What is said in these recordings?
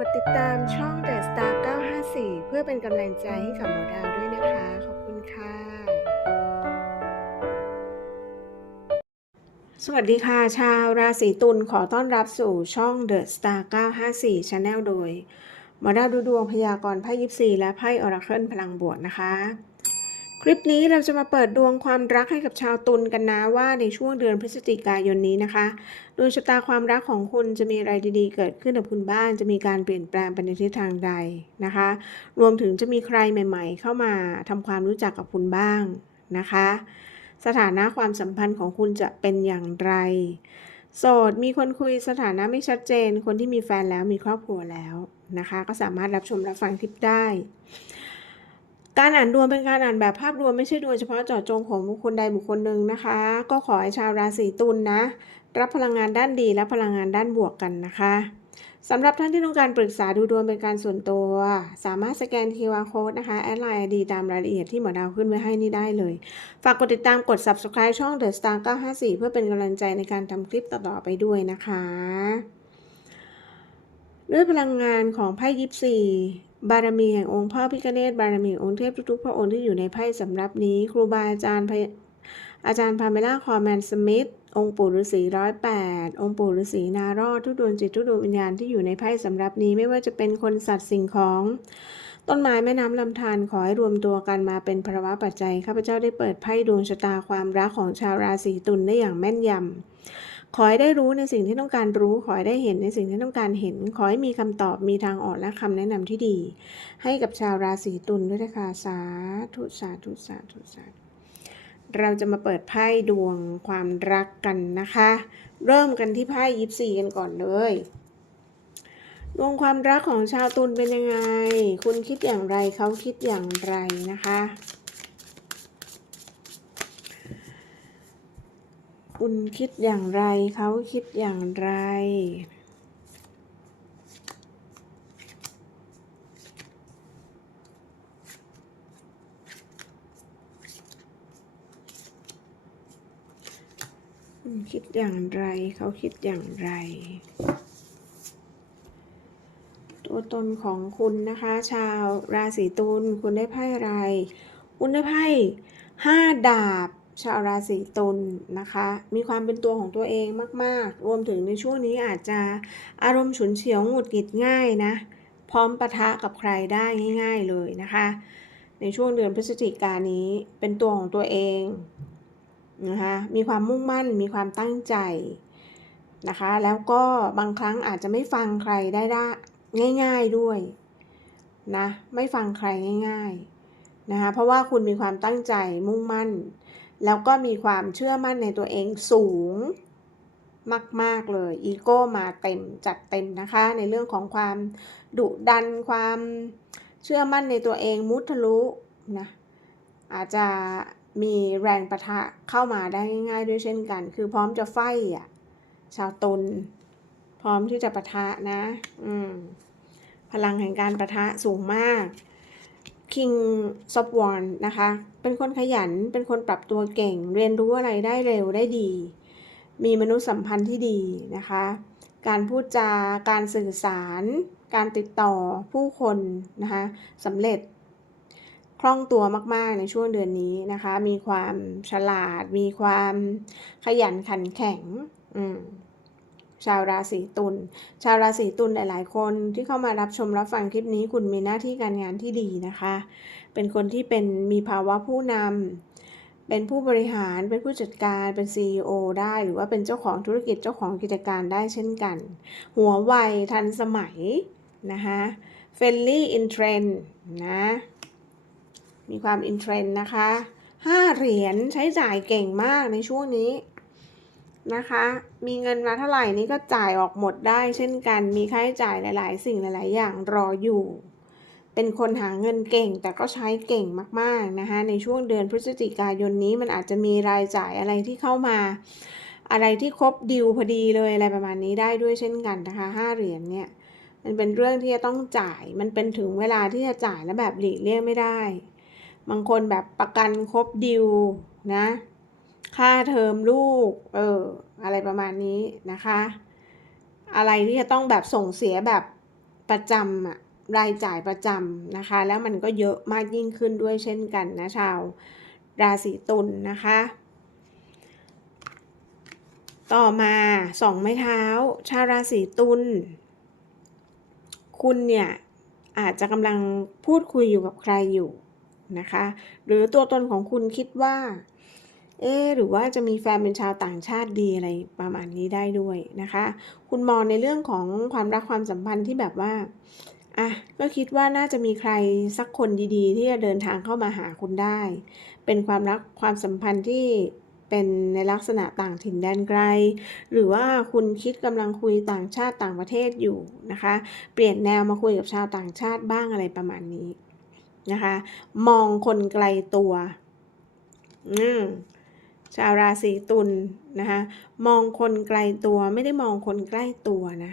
กดติดตามช่อง The Star 954 เพื่อเป็นกำลังใจให้กับหมอดาวด้วยนะคะ ขอบคุณค่ะ สวัสดีค่ะ ชาวราศีตุลขอต้อนรับสู่ช่อง The Star 954 Channel โดยหมอดาวดูดวงพยากรณ์ไพ่ยิปซีและไพ่ออราเคิลพลังบวกนะคะ ลิปนี้เราจะมาเปิดดวงความรักให้กับชาวตุลกันนะว่าในช่วงเดือนพฤศจิกายนนี้นะคะดวงชะตาความรักของคุณจะมีอะไรดีๆ เกิดขึ้นกับคุณบ้างจะมีการเปลี่ยนแปลงไปในทิศทางใดนะคะ รวมถึงจะมีใครใหม่ ๆ เข้ามาทำความรู้จักกับคุณบ้างนะคะ สถานะความสัมพันธ์ของคุณจะเป็นอย่างไร โสดมีคนคุยสถานะไม่ชัดเจน คนที่มีแฟนแล้วมีครอบครัวแล้วนะคะ ก็สามารถรับชมรับฟังคลิปได้ การอ่านดวงเป็นการอ่านแบบภาพรวมไม่ใช่ดวงเฉพาะเจาะจงของบุคคลใดบุคคลหนึ่งนะคะ ก็ขอให้ชาวราศีตุลนนะ รับพลังงานด้านดีและพลังงานด้านบวกกันนะคะสำหรับท่านที่ต้องการปรึกษาดูดวงเป็นการส่วนตัว สามารถสแกน QR Code นะคะ แอดไลน์ ID ตามรายละเอียดที่หมอดาวขึ้นไว้ให้นี่ได้เลย ฝากกดติดตามกด Subscribe ช่อง The Star 954 เพื่อเป็นกำลังใจในการทำคลิปต่อๆไปด้วยนะคะ ด้วยพลังงานของไพ่ยิปซี บารมีแห่งองค์พ่อพิฆเนศบารมีองค์เทพทุกๆ พระองค์ที่อยู่ในไพ่สำรับนี้ ครูบาอาจารย์อาจารย์พาเมล่าคอแมนสมิธองค์ปู่ฤาษีร้อยแปดองค์ปู่ฤาษีนารอดทุกดวงจิตทุกดวงวิญญาณที่อยู่ในไพ่สำรับนี้ไม่ว่าจะเป็นคนสัตว์สิ่งของ ต้นไม้แม่น้ำลำธารขอให้รวมตัวกันมาเป็นภาวะปัจจัยข้าพเจ้าได้เปิดไพ่ดวงชะตาความรักของชาวราศีตุลได้อย่างแม่นยำ ขอให้ได้รู้ในสิ่งที่ต้องการรู้ ขอให้ได้เห็นในสิ่งที่ต้องการเห็น ขอให้มีคำตอบ มีทางออกและคำแนะนำที่ดี ให้กับชาวราศีตุลด้วยนะคะสาธุสาธุสาธุสาธุเราจะมาเปิดไพ่ดวงความรักกันนะคะ เริ่มกันที่ไพ่ยิปซีกันก่อนเลยดวงความรักของชาวตุลเป็นยังไง คุณคิดอย่างไรเขาคิดอย่างไรนะคะ คุณคิดอย่างไร เขาคิดอย่างไร คุณคิดอย่างไร เขาคิดอย่างไร ตัวตนของคุณนะคะ ชาวราศีตุลคุณได้ไพ่อะไร คุณได้ไพ่ห้าดาบ ชาวราศีตุลนะคะ มีความเป็นตัวของตัวเองมาก ๆ รวมถึงในช่วงนี้อาจจะอารมณ์ฉุนเฉียวหงุดหงิดง่ายนะ พร้อมปะทะกับใครได้ง่าย ๆเลยนะคะ ในช่วงเดือนพฤศจิกายนนี้เป็นตัวของตัวเองนะคะมีความมุ่งมั่นมีความตั้งใจนะคะ แล้วก็บางครั้งอาจจะไม่ฟังใครได้ได้ง่าย ๆด้วยนะไม่ฟังใครง่าย ๆนะคะเพราะว่าคุณมีความตั้งใจมุ่งมั่น แล้วก็มีความเชื่อมั่นในตัวเองสูงมาก ๆ เลย อีโก้มาเต็ม จัดเต็มนะคะ ในเรื่องของความดุดัน ความเชื่อมั่นในตัวเอง มุทะลุนะ อาจจะมีแรงประทะเข้ามาได้ง่าย ๆ ด้วยเช่นกัน คือพร้อมจะไฟอะ ชาวตนพร้อมที่จะประทะนะ อืม พลังแห่งการประทะสูงมาก King s o f w a n นะคะ เป็นคนขยัน เป็นคนปรับตัวเก่ง เรียนรู้อะไรได้เร็วได้ดี มีมนุษยสัมพันธ์ที่ดีนะคะ การพูดจาการสื่อสาร การติดต่อผู้คนนะคะสำเร็จ คล่องตัวมาก ๆ ในช่วงเดือนนี้นะคะ มีความฉลาด มีความขยันขันแข็ง อืม ชาวราศีตุล ชาวราศีตุลหลาย ๆ คนที่เข้ามารับชมรับฟังคลิปนี้คุณมีหน้าที่การงานที่ดีนะคะ เป็นคนที่เป็นมีภาวะผู้นำ เป็นผู้บริหาร เป็นผู้จัดการ เป็น CEO ได้ หรือว่าเป็นเจ้าของธุรกิจ เจ้าของกิจการได้เช่นกัน หัวไวทันสมัยนะคะ friendly in trend นะ มีความอินเทรนด์นะคะห้าเหรียญใช้จ่ายเก่งมากในช่วงนี้ นะคะ มีเงินมาเท่าไหร่นี้ก็จ่ายออกหมดได้เช่นกัน มีค่าใช้จ่ายหลาย ๆ สิ่งหลาย ๆ อย่างรออยู่ เป็นคนหาเงินเก่งแต่ก็ใช้เก่งมาก ๆ นะคะ ในช่วงเดือนพฤศจิกายนนี้มันอาจจะมีรายจ่ายอะไรที่เข้ามา อะไรที่ครบดิวพอดีเลยอะไรประมาณนี้ได้ด้วยเช่นกันนะคะห้าเหรียญเนี่ย มันเป็นเรื่องที่จะต้องจ่าย มันเป็นถึงเวลาที่จะจ่ายแล้วแบบหลีกเลี่ยงไม่ได้ บางคนแบบประกันครบดิวนะ ค่าเทอมลูก เออ อะไรประมาณนี้นะคะ อะไรที่จะต้องแบบส่งเสียแบบประจำอะรายจ่ายประจำนะคะ แล้วมันก็เยอะมากยิ่งขึ้นด้วยเช่นกันนะชาวราศีตุลนะคะ ต่อมาสองไม้เท้า ชาวราศีตุลคุณเนี่ยอาจจะกำลังพูดคุยอยู่กับใครอยู่นะคะ หรือตัวตนของคุณคิดว่า เอ๊หรือว่าจะมีแฟนเป็นชาวต่างชาติดีอะไรประมาณนี้ได้ด้วยนะคะ คุณมองในเรื่องของความรักความสัมพันธ์ที่แบบว่าอะก็คิดว่าน่าจะมีใครสักคนดีๆ ที่จะเดินทางเข้ามาหาคุณได้ เป็นความรักความสัมพันธ์ที่เป็นในลักษณะต่างถิ่นแดนไกล หรือว่าคุณคิดกำลังคุยต่างชาติต่างประเทศอยู่นะคะ เปลี่ยนแนวมาคุยกับชาวต่างชาติบ้างอะไรประมาณนี้นะคะ มองคนไกลตัว อืม ชาวราศีตุลนะคะมองคนไกลตัวไม่ได้มองคนใกล้ตัวนะ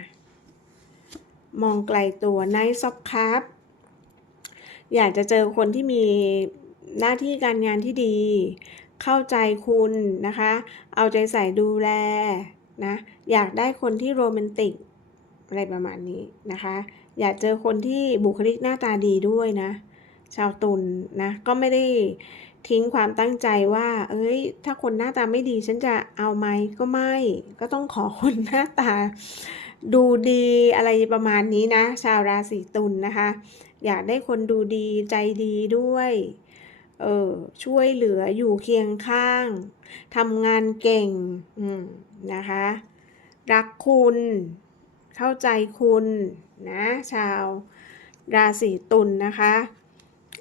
มองไกลตัวในซอฟคัพอยากจะเจอคนที่มีหน้าที่การงานที่ดี เข้าใจคุณนะคะ เอาใจใส่ดูแลนะอยากได้คนที่โรแมนติกอะไรประมาณนี้นะคะ อยากเจอคนที่บุคลิกหน้าตาดีด้วยนะ ชาวตุลนนะก็ไม่ได้ ทิ้งความตั้งใจว่า เอ้ย ถ้าคนหน้าตาไม่ดีฉันจะเอาไหมก็ไม่ ก็ต้องขอคนหน้าตา ดูดีอะไรประมาณนี้นะ ชาวราศีตุลนนะคะ อยากได้คนดูดีใจดีด้วย เออช่วยเหลืออยู่เคียงข้างทำงานเก่งอืมนะคะ รักคุณ เข้าใจคุณนะ ชาวราศีตุลนนะคะ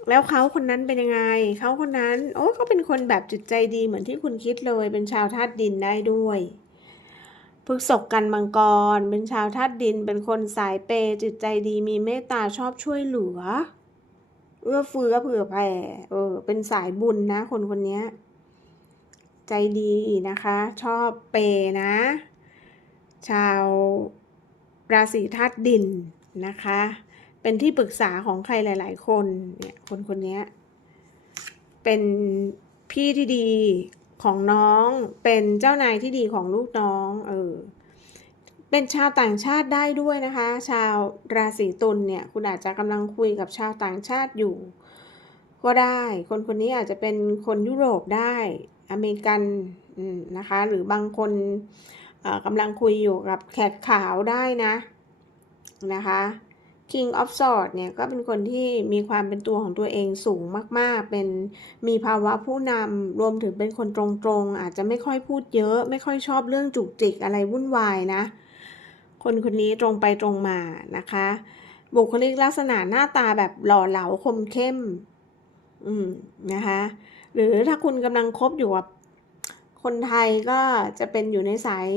แล้วเขาคนนั้นเป็นยังไง เขาคนนั้น โอ้เขาเป็นคนแบบจิตใจดีเหมือนที่คุณคิดเลย เป็นชาวธาตุดินได้ด้วยพฤกษกกันมังกร เป็นชาวธาตุดิน เป็นคนสายเปย์จิตใจดีมีเมตตาชอบช่วยเหลือ เอื้อเฟื้อเผื่อแผ่เออ เป็นสายบุญนะ คนคนนี้ใจดีนะคะ ชอบเปย์นะ ชาวราศีธาตุดินนะคะ เป็นที่ปรึกษาของใครหลาย ๆ คนเนี่ยคนคนนี้เป็นพี่ที่ดีของน้อง เป็นเจ้านายที่ดีของลูกน้องเออเป็นชาวต่างชาติได้ด้วยนะคะ ชาวราศีตุลเนี่ยคุณอาจจะกำลังคุยกับชาวต่างชาติอยู่ ก็ได้ คนคนนี้อาจจะเป็นคนยุโรปได้อเมริกันนะคะ หรือบางคนกำลังคุยอยู่กับแขกขาวได้นะนะคะ King of Swords เนี่ยก็เป็นคนที่มีความเป็นตัวของตัวเองสูงมาก ๆ เป็นมีภาวะผู้นำรวมถึงเป็นคนตรงๆ อาจจะไม่ค่อยพูดเยอะ ไม่ค่อยชอบเรื่องจุกจิกอะไรวุ่นวายนะ คนคนนี้ตรงไปตรงมานะคะ บุคลิกลักษณะหน้าตาแบบหล่อเหลาคมเข้ม อืมนะคะ หรือถ้าคุณกำลังคบอยู่กับคนไทยก็จะเป็นอยู่ในสาย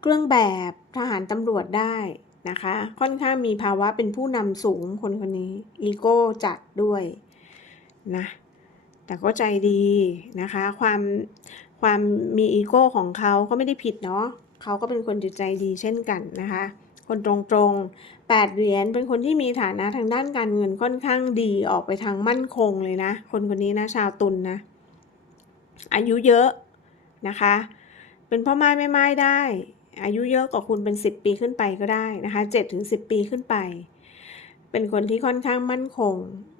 เครื่องแบบทหารตำรวจได้ นะคะ ค่อนข้างมีภาวะเป็นผู้นำสูงคนคนนี้ อีโก้จัดด้วยนะ แต่ก็ใจดีนะคะ ความความมีอีโก้ของเขาก็ไม่ได้ผิดเนาะเขาก็เป็นคนจิตใจดีเช่นกันนะคะ คนตรงๆแปดเหรียญเป็นคนที่มีฐานะทางด้านการเงินค่อนข้างดีออกไปทางมั่นคงเลยนะ คนคนนี้นะชาวตุลนนะ อายุเยอะนะคะ เป็นพ่อไม้แม่ไม้ได้ อายุเยอะกว่าคุณเป็น 10 ปีขึ้นไปก็ได้นะคะ7ถึง10 ปีขึ้นไป เป็นคนที่ค่อนข้างมั่นคง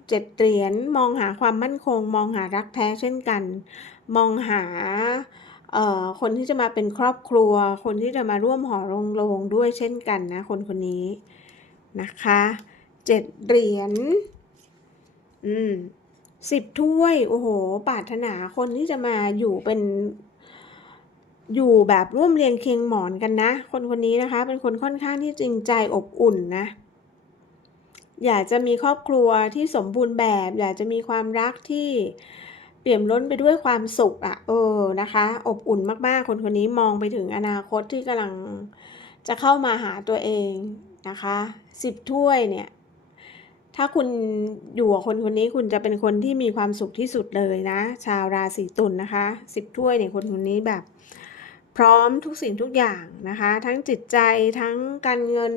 เจ็ดเหรียญมองหาความมั่นคง มองหารักแท้เช่นกัน มองหาคนที่จะมาเป็นครอบครัว คนที่จะมาร่วมหอรงโรงด้วยเช่นกันนะคนคนนี้นะคะเจ็ดเหรียญอืมสิบถ้วย โอ้โหปรารถนาคนที่จะมาอยู่เป็น อยู่แบบร่วมเรียงเคียงหมอนกันนะ คนคนนี้นะคะ เป็นคนค่อนข้างที่จริงใจอบอุ่นนะ อยากจะมีครอบครัวที่สมบูรณ์แบบ อยากจะมีความรักที่เปี่ยมล้นไปด้วยความสุขอะ่ะ เออนะคะ อบอุ่นมากๆ คนคนนี้มองไปถึงอนาคตที่กำลังจะเข้ามาหาตัวเองนะคะสิบถ้วยเนี่ย ถ้าคุณอยู่กับคนคนนี้คุณจะเป็นคนที่มีความสุขที่สุดเลยนะ ชาวราศีตุลนนะคะสิบถ้วยเนี่ยคนคนนี้แบบ พร้อมทุกสิ่งทุกอย่างนะคะ ทั้งจิตใจทั้งการเงิน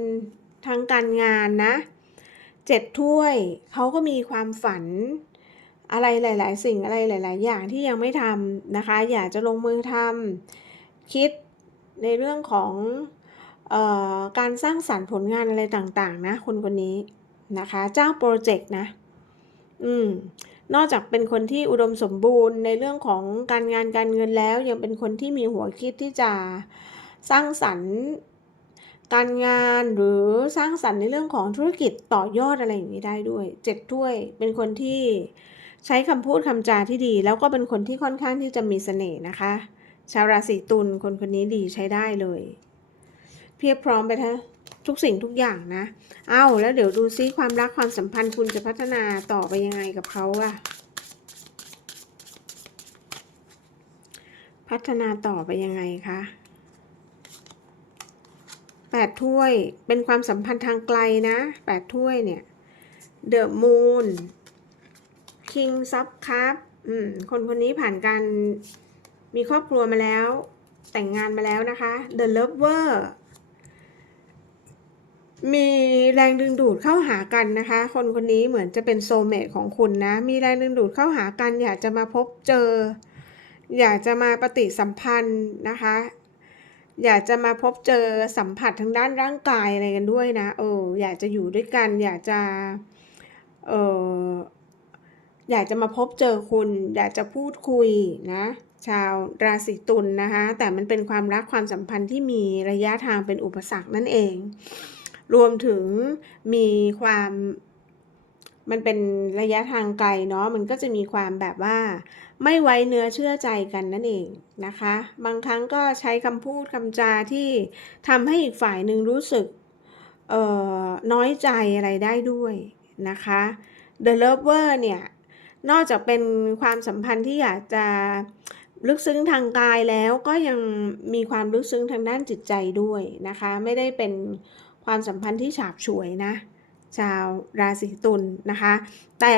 ทั้งการงานนะเจ็ดถ้วยเขาก็มีความฝันอะไรหลาย ๆ สิ่งอะไรหลาย ๆ อย่างที่ยังไม่ทำนะคะ อยากจะลงมือทำคิดในเรื่องของออการสร้างสรรค์ผลงานอะไรต่าง ๆ นะ คนคนนี้นะคะ เจ้าโปรเจกต์นะ อืม นอกจากเป็นคนที่อุดมสมบูรณ์ในเรื่องของการงานการเงินแล้ว ยังเป็นคนที่มีหัวคิดที่จะสร้างสรรค์การงานหรือสร้างสรรค์ในเรื่องของธุรกิจต่อยอดอะไรอย่างนี้ได้ด้วยเจ็ดถ้วยเป็นคนที่ใช้คำพูดคำจาที่ดี แล้วก็เป็นคนที่ค่อนข้างที่จะมีเสน่ห์นะคะ ชาวราศีตุลคนคนนี้ดีใช้ได้เลย เพียบพร้อมไปทั้ง ทุกสิ่งทุกอย่างนะเอ้าแล้วเดี๋ยวดูซิความรักความสัมพันธ์คุณจะพัฒนาต่อไปยังไงกับเขาอะพัฒนาต่อไปยังไงคะแปดถ้วยเป็นความสัมพันธ์ทางไกลนะแปดถ้วยเนี่ยเดอะมูนคิงซับครับอืมคนคนนี้ผ่านการมีครอบครัวมาแล้ว แต่งงานมาแล้วนะคะ The Lover มีแรงดึงดูดเข้าหากันนะคะ คนคนนี้เหมือนจะเป็นโซเมตของคุณนะ มีแรงดึงดูดเข้าหากัน อยากจะมาพบเจอ อยากจะมาปฏิสัมพันธ์นะคะ อยากจะมาพบเจอสัมผัสทางด้านร่างกายอะไรกันด้วยนะเอออยากจะอยู่ด้วยกัน อยากจะเอออยากจะมาพบเจอคุณ อยากจะพูดคุยนะชาวราศีตุลนนะคะ แต่มันเป็นความรักความสัมพันธ์ที่มีระยะทางเป็นอุปสรรคนั่นเอง รวมถึงมีความมันเป็นระยะทางไกลเนาะมันก็จะมีความแบบว่า ไม่ไว้เนื้อเชื่อใจกันนั่นเองนะคะ บางครั้งก็ใช้คำพูดคำจาที่ทำให้อีกฝ่ายหนึ่งรู้สึกน้อยใจอะไรได้ด้วยนะคะ The Lover เนี่ย นอกจากเป็นความสัมพันธ์ที่อยากจะลึกซึ้งทางกายแล้วก็ยังมีความลึกซึ้งทางด้านจิตใจด้วยนะคะ ไม่ได้เป็น ความสัมพันธ์ที่ฉาบฉวยนะ ชาวราศีตุลนะคะ แต่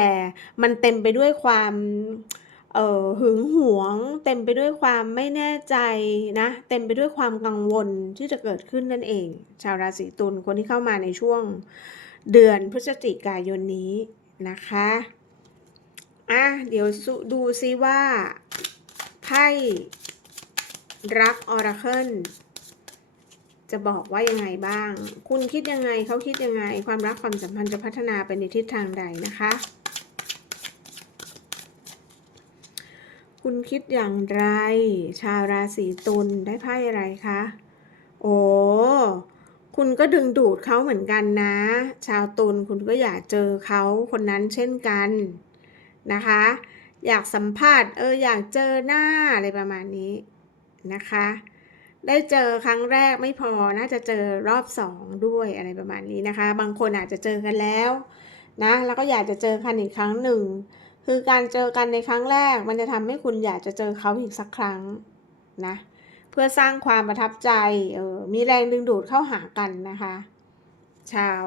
มันเต็มไปด้วยความเอ่อหึงหวง เต็มไปด้วยความไม่แน่ใจนะ เต็มไปด้วยความกังวลที่จะเกิดขึ้นนั่นเอง ชาวราศีตุลคนที่เข้ามาในช่วงเดือนพฤศจิกายนนี้นะคะอะเดี๋ยวดูซิว่าไพ่รักออราเคิล จะบอกว่ายังไงบ้าง คุณคิดยังไงเขาคิดยังไง ความรักความสัมพันธ์จะพัฒนาไปในทิศทางใดนะคะ คุณคิดอย่างไร ชาวราศีตุลได้ไพ่อะไรคะ โอ้คุณก็ดึงดูดเขาเหมือนกันนะ ชาวตุลคุณก็อยากเจอเขาคนนั้นเช่นกันนะคะ อยากสัมภาษณ์เอออยากเจอหน้าอะไรประมาณนี้นะคะ ได้เจอครั้งแรกไม่พอน่าจะเจอรอบสองด้วยอะไรประมาณนี้นะคะ บางคนอาจจะเจอกันแล้วนะแล้วก็อยากจะเจอกันอีกครั้งหนึ่ง คือการเจอกันในครั้งแรก มันจะทำให้คุณอยากจะเจอเขาอีกสักครั้งนะเพื่อสร้างความประทับใจเออมีแรงดึงดูดเข้าหากันนะคะ ชาว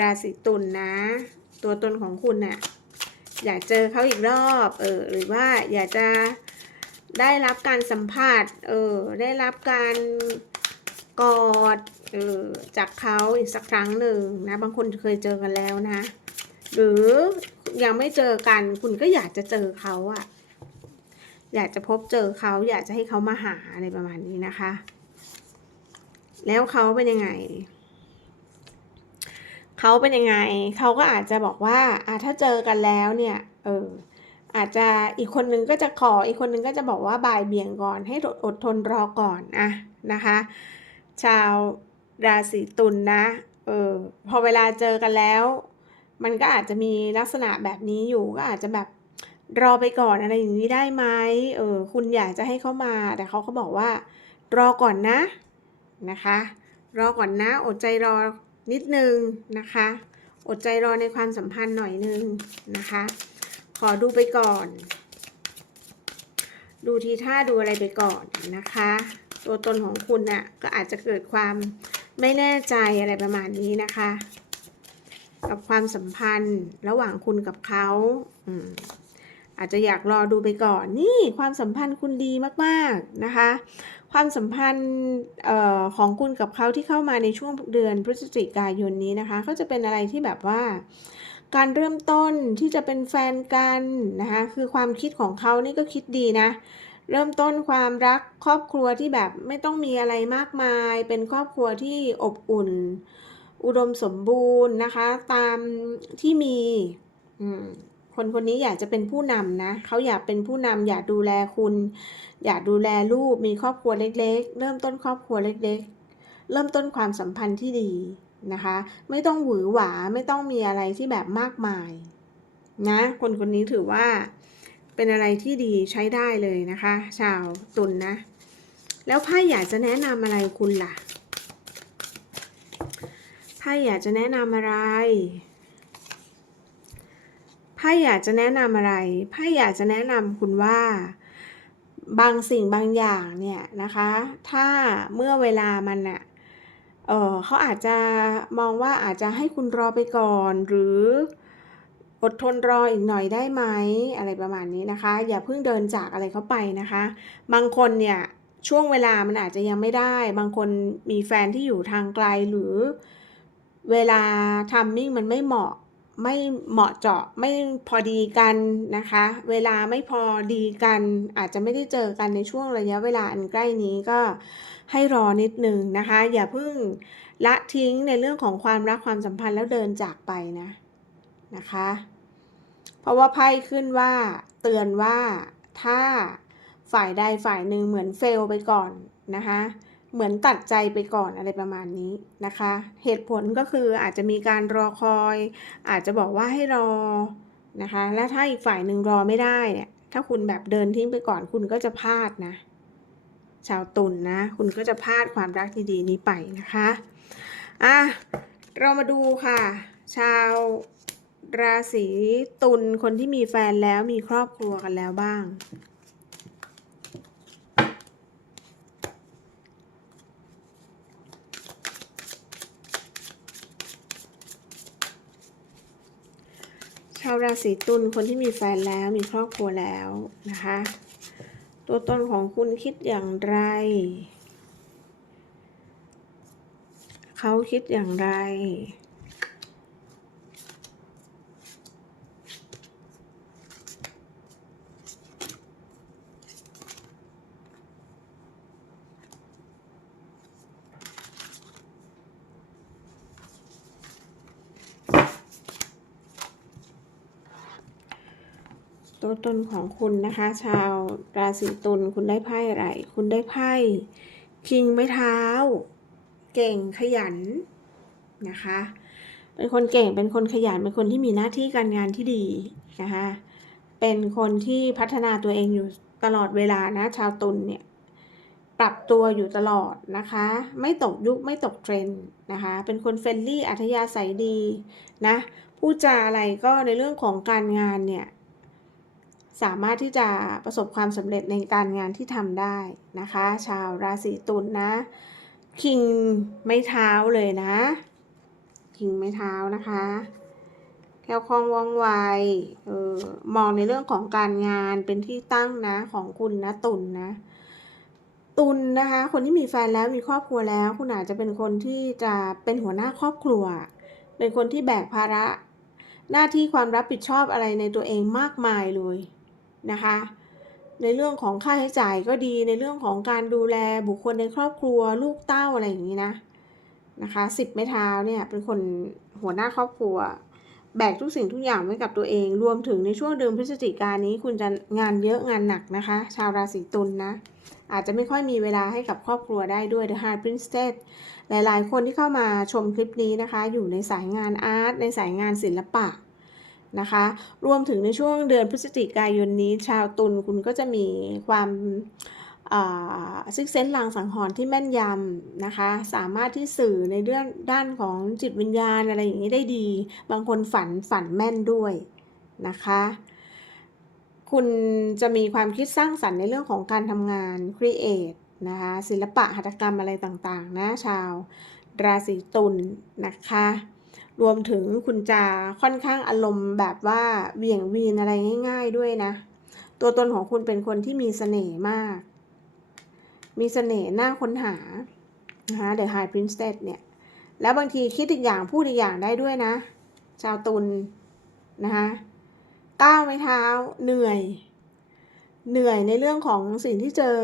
ราศีตุลนนะ ตัวตนของคุณเนะ่ยอยากเจอเขาอีกรอบเออหรือว่าอยากจะ ได้รับการสัมผัสเออได้รับการกอดเออจากเขาอีกสักครั้งหนึ่งนะ บางคนเคยเจอกันแล้วนะ หรือยังไม่เจอกันคุณก็อยากจะเจอเขาอะอยากจะพบเจอเขาอยากจะให้เขามาหาอะไรประมาณนี้นะคะ แล้วเขาเป็นยังไงเขาเป็นยังไง เขาก็อาจจะบอกว่าอะถ้าเจอกันแล้วเนี่ย เออ อาจจะอีกคนนึงก็จะขออีกคนนึงก็จะบอกว่าบ่ายเบี่ยงก่อน ให้อดทนรอก่อนอะนะคะ ชาวราศีตุลนนะเออพอเวลาเจอกันแล้ว มันก็อาจจะมีลักษณะแบบนี้อยู่ก็อาจจะแบบรอไปก่อนอะไรอย่างนี้ได้ไหมเออคุณอยากจะให้เขามา แต่เขาก็บอกว่า รอก่อนนะนะคะ รอก่อนนะ อดใจรอนิดนึงนะคะ อดใจรอในความสัมพันธ์หน่อยนึงนะคะ ขอดูไปก่อน ดูทีท่าดูอะไรไปก่อนนะคะ ตัวตนของคุณน่ะก็อาจจะเกิดความไม่แน่ใจอะไรประมาณนี้นะคะ กับความสัมพันธ์ระหว่างคุณกับเขาอืมอาจจะอยากรอดูไปก่อนนี่ความสัมพันธ์คุณดีมากๆนะคะ ความสัมพันธ์ออของคุณกับเขาที่เข้ามาในช่วงเดือนพฤศจิกายนนี้นะคะ ก็จะเป็นอะไรที่แบบว่า การเริ่มต้นที่จะเป็นแฟนกันนะคะคือความคิดของเขานี่ก็คิดดีนะ เริ่มต้นความรักครอบครัวที่แบบไม่ต้องมีอะไรมากมาย เป็นครอบครัวที่อบอุ่น อุดมสมบูรณ์นะคะตามที่มีคนคนนี้อยากจะเป็นผู้นำนะเขาอยากเป็นผู้นำอยากดูแลคุณ อยากดูแลลูกมีครอบครัวเล็ก ๆ เริ่มต้นครอบครัวเล็ก ๆ เริ่มต้นความสัมพันธ์ที่ดี นะคะ ไม่ต้องหวือหวาไม่ต้องมีอะไรที่แบบมากมายนะคนคนนี้ถือว่าเป็นอะไรที่ดีใช้ได้เลยนะคะ ชาวตุลนนะ แล้วไพ่อยากจะแนะนำอะไรคุณล่ะไพ่อยากจะแนะนำอะไรไพ่อยากจะแนะนำอะไรไพ่อยากจะแนะนำคุณว่าบางสิ่งบางอย่างเนี่ยนะคะ ถ้าเมื่อเวลามันอะ เออเขาอาจจะมองว่าอาจจะให้คุณรอไปก่อน หรืออดทนรออีกหน่อยได้ไหมอะไรประมาณนี้นะคะ อย่าเพิ่งเดินจากอะไรเขาไปนะคะ บางคนเนี่ยช่วงเวลามันอาจจะยังไม่ได้ บางคนมีแฟนที่อยู่ทางไกลหรือเวลาทัมมิ่งมันไม่เหมาะไม่เหมาะเจาะไม่พอดีกันนะคะ เวลาไม่พอดีกัน อาจจะไม่ได้เจอกันในช่วงระยะเวลาอันใกล้นี้ก็ ให้รอนิดนึงนะคะ อย่าเพิ่งละทิ้งในเรื่องของความรักความสัมพันธ์แล้วเดินจากไปนะนะคะ เพราะว่าไพ่ขึ้นว่า เตือนว่าถ้าฝ่ายใดฝ่ายหนึ่งเหมือนเฟลไปก่อนนะคะเหมือนตัดใจไปก่อนอะไรประมาณนี้นะคะ เหตุผลก็คืออาจจะมีการรอคอย อาจจะบอกว่าให้รอนะคะ และถ้าอีกฝ่ายหนึ่งรอไม่ได้เนี่ย ถ้าคุณแบบเดินทิ้งไปก่อนคุณก็จะพลาดนะ ชาวตุลนนะ คุณก็จะพลาดความรักดีๆนี้ไปนะคะอะเรามาดูค่ะ ชาวราศีตุลคนที่มีแฟนแล้วมีครอบครัวกันแล้วบ้าง ชาวราศีตุลคนที่มีแฟนแล้วมีครอบครัวแล้วนะคะ ตัวตนของคุณคิดอย่างไร เขาคิดอย่างไร ตนของคุณนะคะ ชาวราศีตุลคุณได้ไพ่อะไร คุณได้ไพ่คิงไม้เท้า เก่งขยันนะคะ เป็นคนเก่งเป็นคนขยันเป็นคนที่มีหน้าที่การงานที่ดีนะคะเป็นคนที่พัฒนาตัวเองอยู่ตลอดเวลานะ ชาวตุลเนี่ยปรับตัวอยู่ตลอดนะคะ ไม่ตกยุคไม่ตกเทรนด์นะคะ เป็นคนเฟรนลี่อัธยาศัยดีนะพูดจาอะไรก็ในเรื่องของการงานเนี่ย สามารถที่จะประสบความสำเร็จในการงานที่ทำได้นะคะ ชาวราศีตุลนนะคิงไม่เท้าเลยนะ คิงไม่เท้านะคะแคลคล่องว่องไวเออมองในเรื่องของการงานเป็นที่ตั้งนะของคุณนะตุลนนะ ตุลนนะคะ คนที่มีแฟนแล้วมีครอบครัวแล้ว คุณอาจจะเป็นคนที่จะเป็นหัวหน้าครอบครัว เป็นคนที่แบกภาระหน้าที่ความรับผิดชอบอะไรในตัวเองมากมายเลย นะคะ ในเรื่องของค่าใช้จ่ายก็ดีในเรื่องของการดูแลบุคคลในครอบครัวลูกเต้าอะไรอย่างนี้นะนะคะสิบไม้เท้าเนี่ยเป็นคนหัวหน้าครอบครัว แบกทุกสิ่งทุกอย่างไว้กับตัวเอง รวมถึงในช่วงเดือนพฤศจิกายนนี้ คุณจะงานเยอะงานหนักนะคะ ชาวราศีตุลนนะอาจจะไม่ค่อยมีเวลาให้กับครอบครัวได้ด้วย The High Princess หลายๆ คนที่เข้ามาชมคลิปนี้นะคะ อยู่ในสายงานอาร์ตในสายงานศิลปะ นะคะ รวมถึงในช่วงเดือนพฤศจิกายนนี้ ชาวตุลคุณก็จะมีความซิกเซนลางสังหรณ์ที่แม่นยำนะคะ สามารถที่สื่อในเรื่องด้านของจิตวิญญาณอะไรอย่างนี้ได้ดี บางคนฝันฝันแม่นด้วยนะคะ คุณจะมีความคิดสร้างสรรค์ในเรื่องของการทำงานครีเอทนะคะศิลปะหัตถกรรมอะไรต่างๆ นะชาวราศีตุลนนะคะ รวมถึงคุณจะค่อนข้างอารมณ์แบบว่าเวี่ยงวีนอะไรง่าย ๆด้วยนะ ตัวตนของคุณเป็นคนที่มีเสน่ห์มาก มีเสน่ห์น่าค้นหานะคะ The High Princess เนี่ยแล้วบางทีคิดอีกอย่างพูดอีกอย่างได้ด้วยนะ ชาวตุลนนะคะก้าวไม่เท้าเหนื่อย เหนื่อยในเรื่องของสิ่งที่เจอ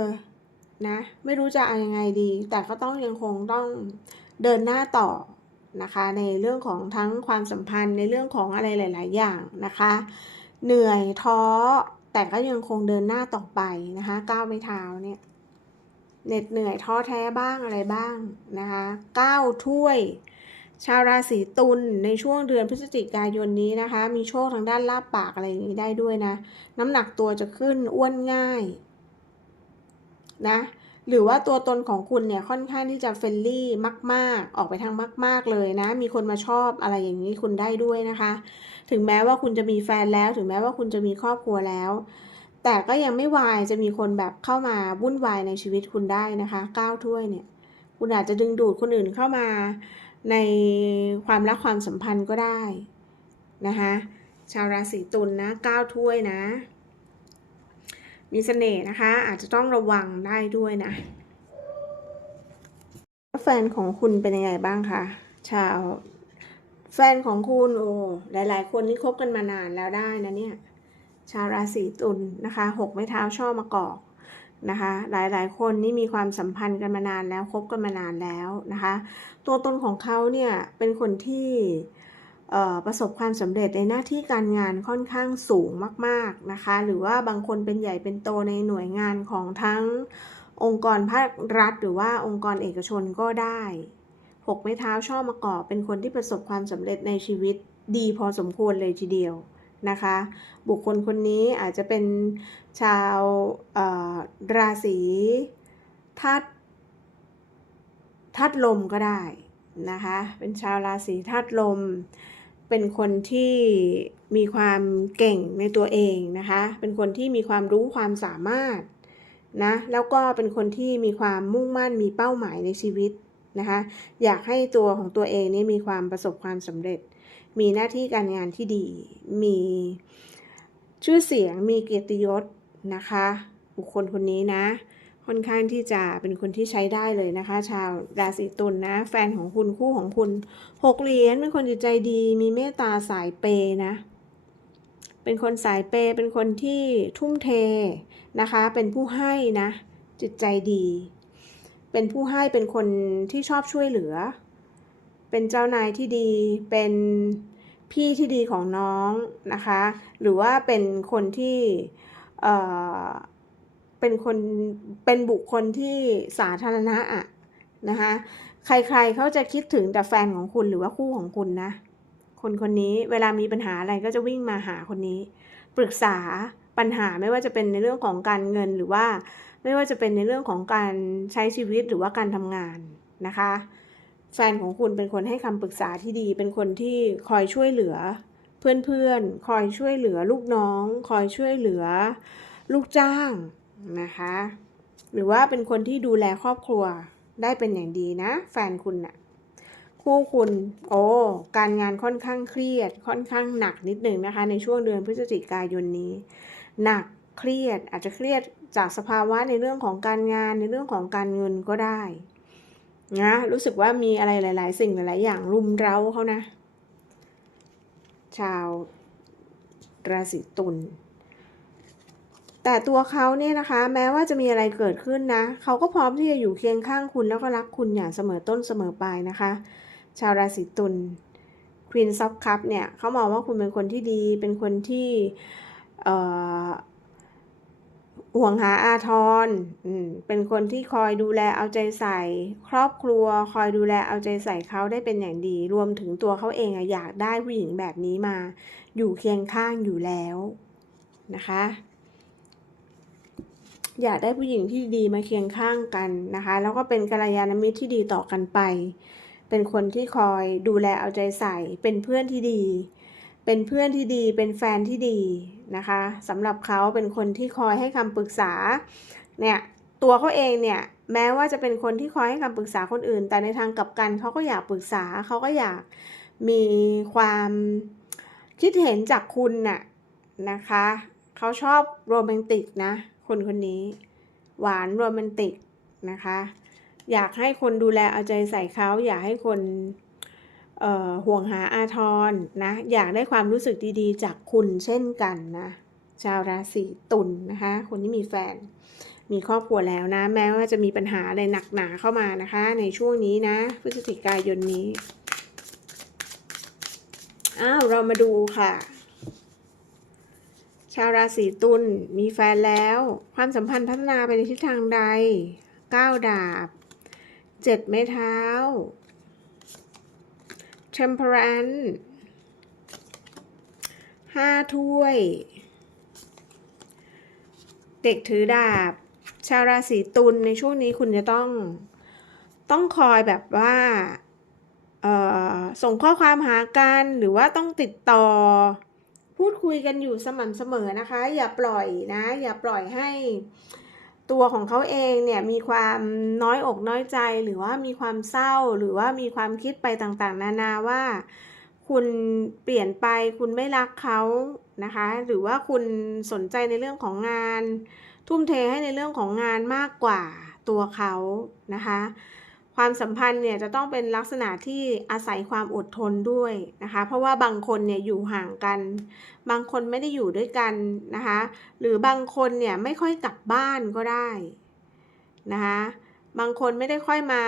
นะ ไม่รู้จะเอายังไงดี แต่ก็ต้องยังคงต้องเดินหน้าต่อ นะคะ ในเรื่องของทั้งความสัมพันธ์ในเรื่องของอะไรหลาย ๆ อย่างนะคะ เหนื่อยท้อแต่ก็ยังคงเดินหน้าต่อไปนะคะก้าวไม่เท้าเนี่ยเหน็ดเหนื่อยท้อแท้บ้างอะไรบ้างนะคะก้าวถ้วย ชาวราศีตุลในช่วงเดือนพฤศจิกายนนี้นะคะ มีโชคทางด้านลาบปากอะไรอย่างนี้ได้ด้วยนะ น้ำหนักตัวจะขึ้นอ้วนง่ายนะ หรือว่าตัวตนของคุณเนี่ยค่อนข้างที่จะเฟรนลี่มาก ๆ ออกไปทางมาก ๆ เลยนะ มีคนมาชอบอะไรอย่างนี้คุณได้ด้วยนะคะ ถึงแม้ว่าคุณจะมีแฟนแล้ว ถึงแม้ว่าคุณจะมีครอบครัวแล้ว แต่ก็ยังไม่วายจะมีคนแบบเข้ามาวุ่นวายในชีวิตคุณได้นะคะก้าวถ้วยเนี่ย คุณอาจจะดึงดูดคนอื่นเข้ามาในความรักความสัมพันธ์ก็ได้นะคะ ชาวราศีตุลนนะก้าวถ้วยนะ มีเสน่ห์นะคะ อาจจะต้องระวังได้ด้วยนะ แฟนของคุณเป็นยังไงบ้างคะชาว แฟนของคุณโอ้หลาย ๆ คนนี่คบกันมานานแล้วได้นะเนี่ย ชาวราศีตุลนะคะหกไม้เท้าช่อมากอกนะคะ หลายๆ คนนี่มีความสัมพันธ์กันมานานแล้วคบกันมานานแล้วนะคะ ตัวตนของเขาเนี่ยเป็นคนที่ ประสบความสำเร็จในหน้าที่การงานค่อนข้างสูงมาก ๆนะคะ หรือว่าบางคนเป็นใหญ่เป็นโตในหน่วยงานของทั้งองค์กรภาครัฐ หรือว่าองค์กรเอกชนก็ได้หกไม้เท้าช่อมากอเป็นคนที่ประสบความสำเร็จในชีวิตดีพอสมควรเลยทีเดียวนะคะ บุคคลคนนี้อาจจะเป็นชาวราศีธาตุธาตุลมก็ได้นะคะ เป็นชาวราศีธาตุลม เป็นคนที่มีความเก่งในตัวเองนะคะ เป็นคนที่มีความรู้ความสามารถนะ แล้วก็เป็นคนที่มีความมุ่งมั่นมีเป้าหมายในชีวิตนะคะ อยากให้ตัวของตัวเองนี่มีความประสบความสำเร็จ มีหน้าที่การงานที่ดี มีชื่อเสียง มีเกียรติยศนะคะ บุคคลคนนี้นะ ค่อนข้างที่จะเป็นคนที่ใช้ได้เลยนะคะ ชาวราศีตุลนนะแฟนของคุณคู่ของคุณหกเหรียญเป็นคนจิตใจดี มีเมตตาสายเปนะ เป็นคนสายเปเป็นคนที่ทุ่มเทนะคะ เป็นผู้ให้นะ จิตใจดี เป็นผู้ให้เป็นคนที่ชอบช่วยเหลือ เป็นเจ้านายที่ดีเป็นพี่ที่ดีของน้องนะคะ หรือว่าเป็นคนที่เอ่อ เป็นคนเป็นบุคคลที่สาธารณะอะนะคะใครๆเขาจะคิดถึงแต่แฟนของคุณหรือว่าคู่ของคุณนะ คนคนนี้เวลามีปัญหาอะไรก็จะวิ่งมาหาคนนี้ ปรึกษาปัญหาไม่ว่าจะเป็นในเรื่องของการเงินหรือว่า ไม่ว่าจะเป็นในเรื่องของการใช้ชีวิตหรือว่าการทำงานนะคะ แฟนของคุณเป็นคนให้คำปรึกษาที่ดี เป็นคนที่คอยช่วยเหลือเพื่อนๆ คอยช่วยเหลือลูกน้อง คอยช่วยเหลือลูกจ้าง นะคะ หรือว่าเป็นคนที่ดูแลครอบครัวได้เป็นอย่างดีนะ แฟนคุณนะ่ะคู่คุณโอ้การงานค่อนข้างเครียดค่อนข้างหนักนิดหนึ่งนะคะ ในช่วงเดือนพฤศจิกายนนี้ หนักเครียดอาจจะเครียดจากสภาวะในเรื่องของการงานในเรื่องของการเงินก็ได้นะรู้สึกว่ามีอะไรหลาย ๆ สิ่งหลาย ๆ อย่างรุมเร้าเขานะ ชาวราศีตุล แต่ตัวเขาเนี่ยนะคะ แม้ว่าจะมีอะไรเกิดขึ้นนะ เขาก็พร้อมที่จะอยู่เคียงข้างคุณแล้วก็รักคุณอย่างเสมอต้นเสมอปลายนะคะ ชาวราศีตุลควีนซ็อปคัพเนี่ยเขามองว่าคุณเป็นคนที่ดี เป็นคนที่ห่วงหาอาทรเป็นคนที่คอยดูแลเอาใจใส่ ครอบครัว คอยดูแลเอาใจใส่เขาได้เป็นอย่างดี รวมถึงตัวเขาเองอยากได้ผู้หญิงแบบนี้มา อยู่เคียงข้างอยู่แล้วนะคะ อยากได้ผู้หญิงที่ดีมาเคียงข้างกันนะคะ แล้วก็เป็นกัลยาณมิตรที่ดีต่อกันไป เป็นคนที่คอยดูแลเอาใจใส่ เป็นเพื่อนที่ดี เป็นเพื่อนที่ดี เป็นแฟนที่ดีนะคะสำหรับเขาเป็นคนที่คอยให้คำปรึกษา เนี่ยตัวเขาเองเนี่ยแม้ว่าจะเป็นคนที่คอยให้คำปรึกษาคนอื่น แต่ในทางกลับกันเขาก็อยากปรึกษาเขาก็อยากมีความคิดเห็นจากคุณน่ะนะคะ เขาชอบโรแมนติกนะ คนคนนี้ หวานโรแมนติกนะคะ อยากให้คนดูแลเอาใจใส่เขาอยากให้คนห่วงหาอาทรนะ อยากได้ความรู้สึกดีๆ จากคุณเช่นกันนะ ชาวราศีตุลนนะคะ คนที่มีแฟน มีครอบครัวแล้วนะ แม้ว่าจะมีปัญหาอะไรหนักหนาเข้ามานะคะ ในช่วงนี้นะพฤศจิกายนนี้ อ้าว เรามาดูค่ะ ชาวราศีตุลมีแฟนแล้ว ความสัมพันธ์พัฒนาไปในทิศทางใด9ดาบ7ไม้เท้า temperance 5ถ้วย เด็กถือดาบ ชาวราศีตุลในช่วงนี้คุณจะต้องต้องคอยแบบว่าส่งข้อความหากันหรือว่าต้องติดต่อ พูดคุยกันอยู่สม่ำเสมอนะคะ อย่าปล่อยนะ อย่าปล่อยให้ตัวของเขาเองเนี่ยมีความน้อยอกน้อยใจหรือว่ามีความเศร้าหรือว่ามีความคิดไปต่างๆ นานาว่า คุณเปลี่ยนไปคุณไม่รักเขานะคะ หรือว่าคุณสนใจในเรื่องของงาน ทุ่มเทให้ในเรื่องของงานมากกว่าตัวเขานะคะ ความสัมพันธ์เนี่ยจะต้องเป็นลักษณะที่อาศัยความอดทนด้วยนะคะ เพราะว่าบางคนเนี่ยอยู่ห่างกัน บางคนไม่ได้อยู่ด้วยกันนะคะ หรือบางคนเนี่ยไม่ค่อยกลับบ้านก็ได้นะคะบางคนไม่ได้ค่อยมา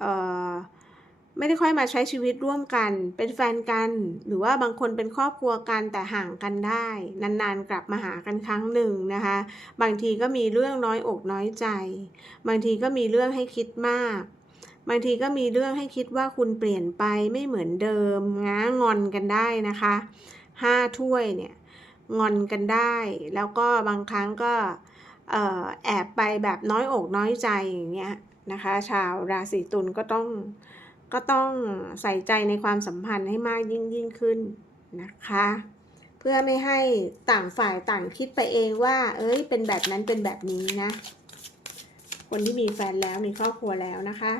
เอ่อไม่ได้ค่อยมาใช้ชีวิตร่วมกัน เป็นแฟนกัน หรือว่าบางคนเป็นครอบครัวกันแต่ห่างกันได้ นานๆกลับมาหากันครั้งหนึ่งนะคะ บางทีก็มีเรื่องน้อยอกน้อยใจ บางทีก็มีเรื่องให้คิดมาก บางทีก็มีเรื่องให้คิดว่าคุณเปลี่ยนไปไม่เหมือนเดิมง้างอนกันได้นะคะห้าถ้วยเนี่ยงอนกันได้ แล้วก็บางครั้งก็แอบไปแบบน้อยอกน้อยใจอย่างเงี้ยนะคะ ชาวราศีตุลก็ต้องก็ต้องใส่ใจในความสัมพันธ์ให้มากยิ่งยิ่งขึ้นนะคะ เพื่อไม่ให้ต่างฝ่ายต่างคิดไปเองว่า เอ้ย เป็นแบบนั้นเป็นแบบนี้นะ คนที่มีแฟนแล้วมีครอบครัวแล้วนะคะ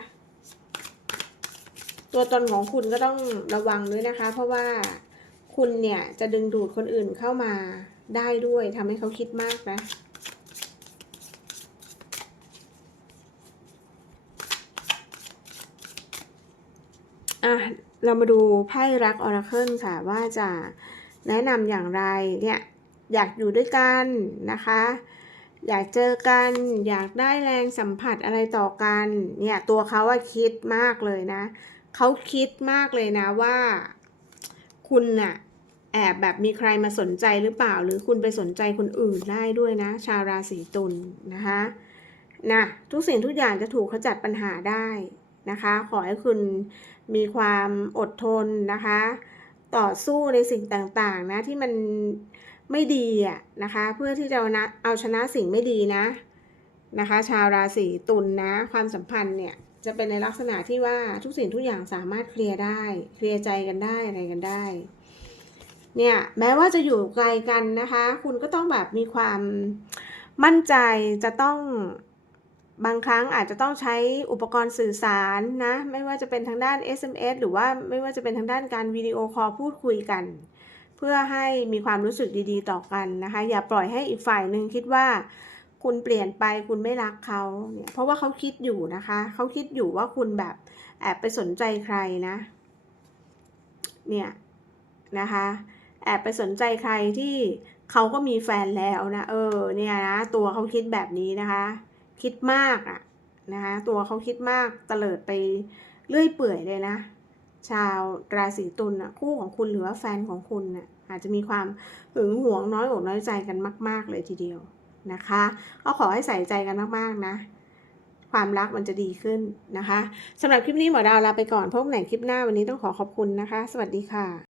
ตัวตนของคุณก็ต้องระวังด้วยนะคะ เพราะว่าคุณเนี่ยจะดึงดูดคนอื่นเข้ามาได้ด้วยทำให้เขาคิดมากนะอะเรามาดูไพ่รักออราเคิลค่ะว่าจะแนะนำอย่างไรเนี่ยอยากอยู่ด้วยกันนะคะ อยากเจอกัน อยากได้แรงสัมผัสอะไรต่อกันเนี่ยตัวเขาว่าคิดมากเลยนะ เขาคิดมากเลยนะว่า คุณน่ะ แอบแบบมีใครมาสนใจหรือเปล่า หรือคุณไปสนใจคนอื่นได้ด้วยนะ ชาวราศีตุลนะคะนะทุกสิ่งทุกอย่างจะถูกขจัดปัญหาได้นะคะ ขอให้คุณมีความอดทนนะคะ ต่อสู้ในสิ่งต่างๆนะที่มันไม่ดีอะนะคะ เพื่อที่จะเอานะเอาชนะสิ่งไม่ดีนะนะคะ ชาวราศีตุลนนะ ความสัมพันธ์เนี่ย จะเป็นในลักษณะที่ว่าทุกสิ่งทุกอย่างสามารถเคลียร์ได้ เคลียร์ใจกันได้อะไรกันได้ เนี่ยแม้ว่าจะอยู่ไกลกันนะคะ คุณก็ต้องแบบมีความมั่นใจจะต้องบางครั้งอาจจะต้องใช้อุปกรณ์สื่อสารนะ ไม่ว่าจะเป็นทางด้าน SMS หรือว่าไม่ว่าจะเป็นทางด้านการวิดีโอคอลพูดคุยกัน เพื่อให้มีความรู้สึกดีๆ ต่อกันนะคะ อย่าปล่อยให้อีกฝ่ายหนึ่งคิดว่า คุณเปลี่ยนไปคุณไม่รักเขาเนี่ยเพราะว่าเขาคิดอยู่นะคะเขาคิดอยู่ว่าคุณแบบแอบไปสนใจใครนะ เนี่ยนะคะ แอบไปสนใจใครที่เขาก็มีแฟนแล้วนะเออเนี่ยนะตัวเขาคิดแบบนี้นะคะ คิดมากอะนะคะตัวเขาคิดมากเตลิดไปเรื่อยเปื่อยเลยนะ ชาวราศีตุลนะคู่ของคุณหรือว่าแฟนของคุณนะ่ะอาจจะมีความหึงหวงน้อยอกน้อยใจกันมาก ๆ เลยทีเดียว นะคะ ก็ขอให้ใส่ใจกันมากๆนะ ความรักมันจะดีขึ้นนะคะสำหรับคลิปนี้หมอดาวลาไปก่อนพบกันใหม่คลิปหน้าวันนี้ต้องขอขอบคุณนะคะ สวัสดีค่ะ